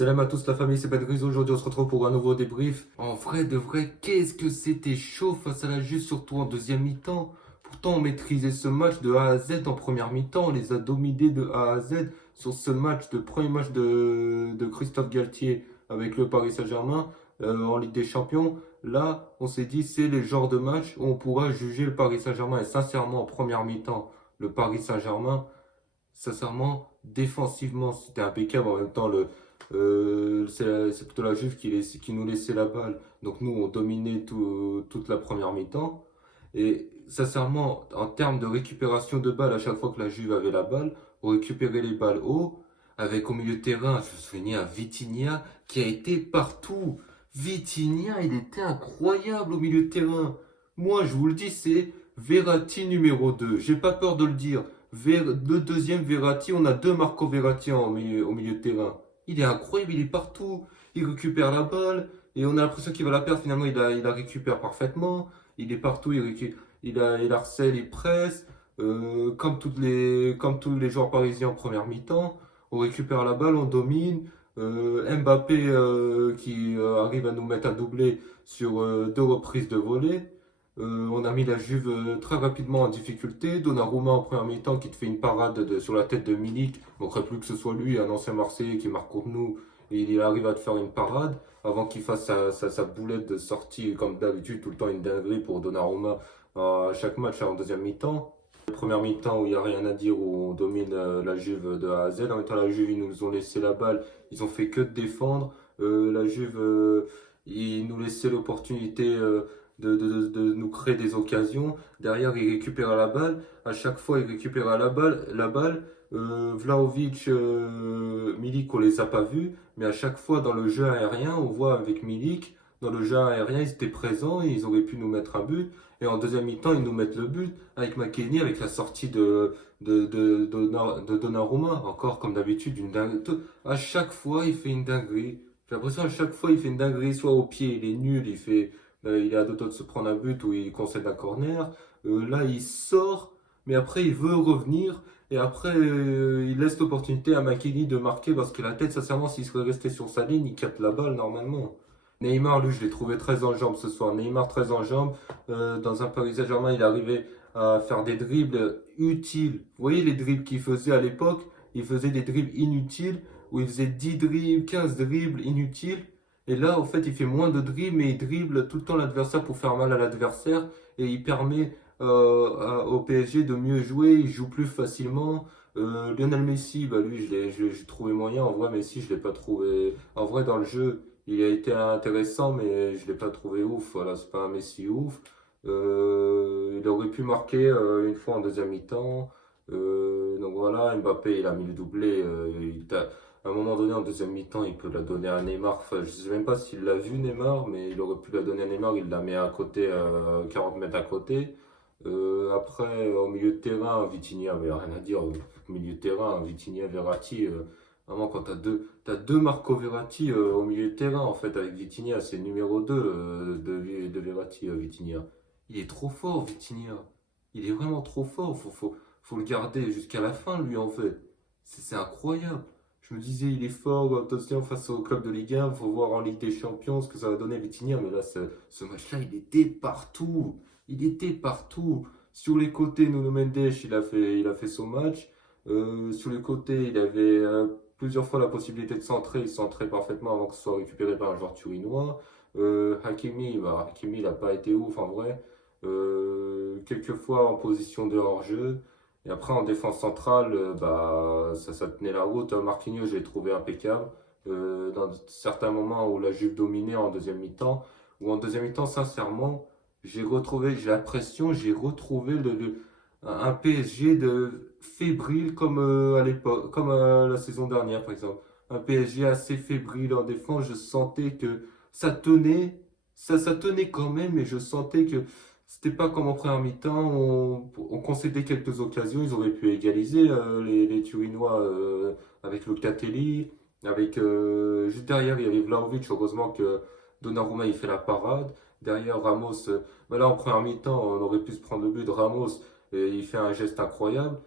Salam à tous la famille, c'est Ben Gris. Aujourd'hui on se retrouve pour un nouveau débrief. En vrai de vrai, qu'est-ce que c'était chaud face à la Juve, surtout en deuxième mi-temps. Pourtant on maîtrisait ce match de A à Z en première mi-temps, on les a dominés de A à Z sur ce match, le premier match de Christophe Galtier avec le Paris Saint-Germain en Ligue des Champions. Là, on s'est dit c'est le genre de match où on pourra juger le Paris Saint-Germain. Et sincèrement, en première mi-temps, le Paris Saint-Germain, sincèrement, défensivement, c'était impeccable. En même temps, c'est plutôt la Juve qui nous laissait la balle. Donc nous, on dominait toute la première mi-temps. Et sincèrement, en termes de récupération de balles, à chaque fois que la Juve avait la balle, on récupérait les balles haut. Avec au milieu de terrain, je me souviens, Vitinha qui a été partout. Vitinha, il était incroyable au milieu de terrain. Moi, je vous le dis, c'est Verratti numéro 2. J'ai pas peur de le dire. Le deuxième Verratti, on a deux Marco Verratti au milieu de terrain. Il est incroyable, il est partout. Il récupère la balle et on a l'impression qu'il va la perdre. Finalement, il la récupère parfaitement. Il est partout, il harcèle, il presse. Comme tous les joueurs parisiens en première mi-temps. On récupère la balle, on domine. Mbappé qui arrive à nous mettre un doublé sur deux reprises de volée. On a mis la Juve très rapidement en difficulté. Donnarumma en première mi-temps qui te fait une parade sur la tête de Milik. Il ne manquerait plus que ce soit lui, un ancien Marseillais qui marque contre nous. Et il arrive à te faire une parade avant qu'il fasse sa boulette de sortie comme d'habitude. Tout le temps une dinguerie pour Donnarumma à chaque match en deuxième mi-temps. Première mi-temps où il n'y a rien à dire, où on domine la Juve de A à Z. En même temps, la Juve, ils nous ont laissé la balle. Ils ont fait que de défendre. La Juve, ils nous laissaient l'opportunité de nous créer des occasions. Derrière, il récupère la balle. À chaque fois, il récupère la balle. Vlahovic, Milik, on les a pas vus. Mais à chaque fois, dans le jeu aérien, on voit avec Milik, dans le jeu aérien, ils étaient présents et ils auraient pu nous mettre un but. Et en deuxième mi-temps, ils nous mettent le but avec McKennie, avec la sortie de Donnarumma. Encore comme d'habitude, une dingue. À chaque fois, il fait une dinguerie. J'ai l'impression à chaque fois, il fait une dinguerie, soit au pied, il est nul, il est à deux doigts de se prendre un but ou il concède un corner. Là, il sort, mais après, il veut revenir. Et après, il laisse l'opportunité à McKennie de marquer parce que la tête, sincèrement, s'il serait resté sur sa ligne, il capte la balle normalement. Neymar, lui, je l'ai trouvé très en jambes ce soir. Neymar très en jambes. Dans un Paris Saint-Germain, il arrivait à faire des dribbles utiles. Vous voyez les dribbles qu'il faisait à l'époque? Il faisait des dribbles inutiles où il faisait 10 dribbles, 15 dribbles inutiles. Et là, en fait, il fait moins de dribbles, mais il dribble tout le temps l'adversaire pour faire mal à l'adversaire. Et il permet au PSG de mieux jouer. Il joue plus facilement. Lionel Messi, bah lui, j'ai trouvé moyen. En vrai, Messi, je l'ai pas trouvé. En vrai, dans le jeu, il a été intéressant, mais je l'ai pas trouvé ouf. Voilà, c'est pas un Messi ouf. Il aurait pu marquer une fois en deuxième mi-temps. Donc voilà, Mbappé, il a mis le doublé. À un moment donné, en deuxième mi-temps, il peut la donner à Neymar. Enfin, je ne sais même pas s'il l'a vu, Neymar, mais il aurait pu la donner à Neymar. Il la met à côté, 40 mètres à côté. Après, au milieu de terrain, Vitinha avait rien à dire. Au milieu de terrain, Vitinha, Verratti. Vraiment, quand t'as deux Marco Verratti au milieu de terrain, en fait, avec Vitinha, c'est numéro 2 de Verratti, Vitinha. Il est trop fort, Vitinha. Il est vraiment trop fort. Faut le garder jusqu'à la fin, lui, en fait. C'est incroyable. Je me disais, il est fort, attention, face au club de Ligue 1, il faut voir en Ligue des Champions ce que ça va donner Vitinha. Mais là, ce match-là, il était partout. Il était partout. Sur les côtés, Nuno Mendes, il a fait son match. Sur les côtés, il avait plusieurs fois la possibilité de centrer. Il centrait parfaitement avant que ce soit récupéré par un joueur turinois. Hakimi, il n'a pas été ouf en vrai. Quelques fois en position de hors-jeu. Et après, en défense centrale, bah, ça tenait la route. Marquinhos, je l'ai trouvé impeccable. Dans certains moments où la Juve dominait en deuxième mi-temps, ou en deuxième mi-temps, sincèrement, j'ai retrouvé un PSG de fébrile comme à l'époque, comme la saison dernière, par exemple. Un PSG assez fébrile en défense. Je sentais que ça tenait, ça tenait quand même, mais je sentais que c'était pas comme en première mi-temps, on concédait quelques occasions, ils auraient pu égaliser les Turinois avec Locatelli, juste derrière il y avait Vlahovic, heureusement que Donnarumma il fait la parade. Derrière Ramos, bah là en première mi-temps on aurait pu se prendre le but de Ramos, et il fait un geste incroyable.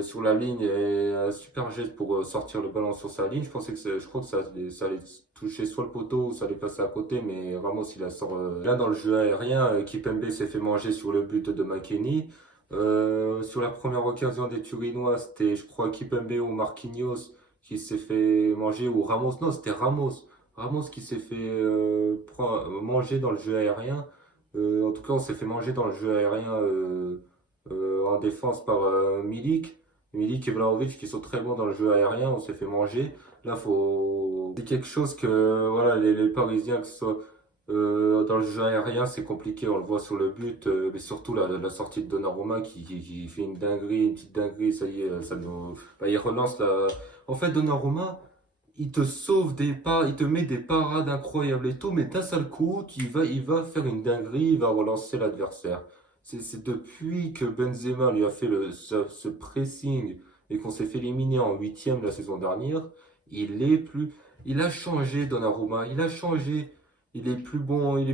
sur la ligne et un super geste pour sortir le ballon sur sa ligne. Je crois que ça allait toucher soit le poteau ou ça allait passer à côté, mais Ramos il a sort là dans le jeu aérien. Kimpembe s'est fait manger sur le but de McKennie. Sur la première occasion des Turinois, c'était je crois Kimpembe ou Marquinhos qui s'est fait manger ou Ramos. Non, c'était Ramos. Ramos qui s'est fait manger dans le jeu aérien. En tout cas, on s'est fait manger dans le jeu aérien. En défense par Milik. Milik et Vlahovic qui sont très bons dans le jeu aérien, on s'est fait manger. Là, faut. C'est quelque chose que voilà, les Parisiens, que ce soit dans le jeu aérien, c'est compliqué. On le voit sur le but, mais surtout la sortie de Donnarumma qui fait une dinguerie, une petite dinguerie. Ça y est, ça nous. Bah, il relance la. En fait, Donnarumma, il te sauve des pas, il te met des parades incroyables et tout, mais d'un seul coup, il va faire une dinguerie, il va relancer l'adversaire. C'est depuis que Benzema lui a fait ce pressing et qu'on s'est fait éliminer en huitième la saison dernière, il est plus, il a changé Donnarumma, il a changé, il est plus bon, il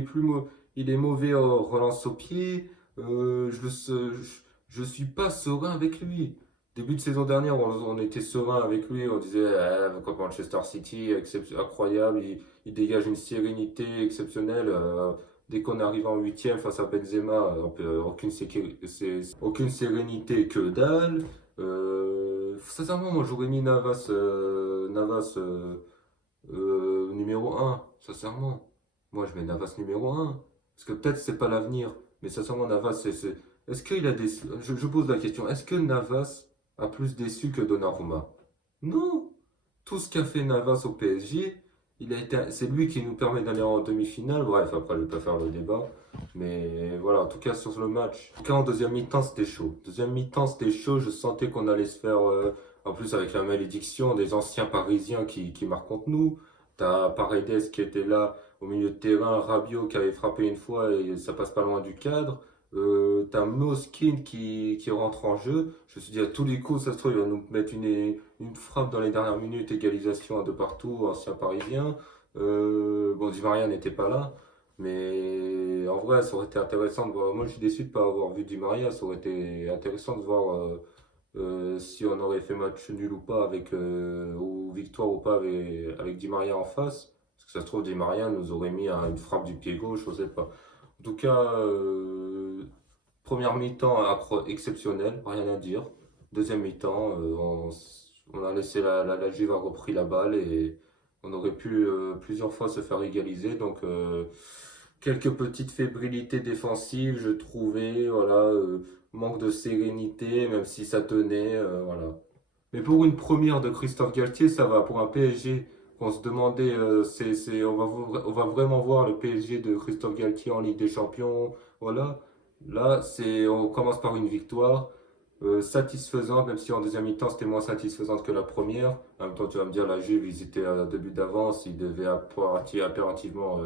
est mauvais en relance au pied. Je suis pas serein avec lui. Début de saison dernière, on était serein avec lui, on disait comme Manchester City, incroyable, il dégage une sérénité exceptionnelle. Dès qu'on arrive en huitième face à Benzema, aucune sérénité que dalle. Sincèrement, moi j'aurais mis Navas numéro un. Sincèrement. Moi je mets Navas numéro un. Parce que peut-être c'est pas l'avenir. Mais sincèrement, Navas, est-ce qu'il a déçu? Je pose la question. Est-ce que Navas a plus déçu que Donnarumma? Non. Tout ce qu'a fait Navas au PSG, c'est lui qui nous permet d'aller en demi-finale. Bref, après, je vais pas faire le débat. Mais voilà, en tout cas, sur le match. En tout cas, en deuxième mi-temps, c'était chaud. Deuxième mi-temps, c'était chaud. Je sentais qu'on allait se faire. En plus, avec la malédiction des anciens Parisiens qui marquent contre nous. T'as Paredes qui était là au milieu de terrain, Rabiot qui avait frappé une fois et ça passe pas loin du cadre. T'as Moskin qui rentre en jeu. Je me suis dit à tous les coups, ça se trouve, il va nous mettre une frappe dans les dernières minutes, égalisation à deux partout, ancien parisien. Bon, Di Maria n'était pas là. Mais en vrai, ça aurait été intéressant de voir. Moi, je suis déçu de ne pas avoir vu Di Maria. Ça aurait été intéressant de voir si on aurait fait match nul ou pas, ou victoire ou pas avec Di Maria en face. Parce que ça se trouve, Di Maria nous aurait mis une frappe du pied gauche, je sais pas. En tout cas, première mi-temps exceptionnelle, rien à dire. Deuxième mi-temps, on a laissé la Juve a repris la balle et on aurait pu plusieurs fois se faire égaliser. Donc, quelques petites fébrilités défensives, je trouvais, voilà, manque de sérénité, même si ça tenait, voilà. Mais pour une première de Christophe Galtier, ça va. Pour un PSG, on se demandait, on va vraiment voir le PSG de Christophe Galtier en Ligue des Champions. Voilà. Là, on commence par une victoire satisfaisante, même si en deuxième mi-temps c'était moins satisfaisante que la première. En même temps, tu vas me dire, la Juve, ils étaient à 2 buts d'avance, ils devaient impérativement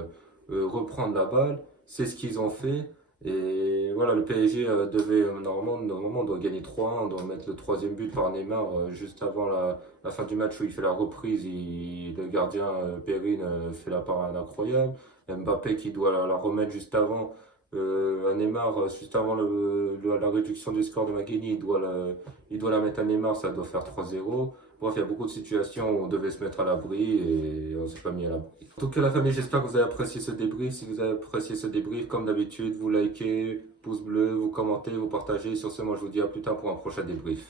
reprendre la balle. C'est ce qu'ils ont fait. Et voilà, le PSG devait, normalement, on doit gagner 3-1, on doit mettre le troisième but par Neymar juste avant la fin du match où il fait la reprise. Le gardien Perrine fait la parade incroyable. Mbappé qui doit la remettre juste avant. À Neymar, juste avant la réduction du score de McKennie, il doit la mettre à Neymar, ça doit faire 3-0. Bref, il y a beaucoup de situations où on devait se mettre à l'abri et on s'est pas mis à l'abri. En tout cas, la famille, j'espère que vous avez apprécié ce débrief. Si vous avez apprécié ce débrief, comme d'habitude, vous likez, pouce bleu, vous commentez, vous partagez. Sur ce, moi, je vous dis à plus tard pour un prochain débrief.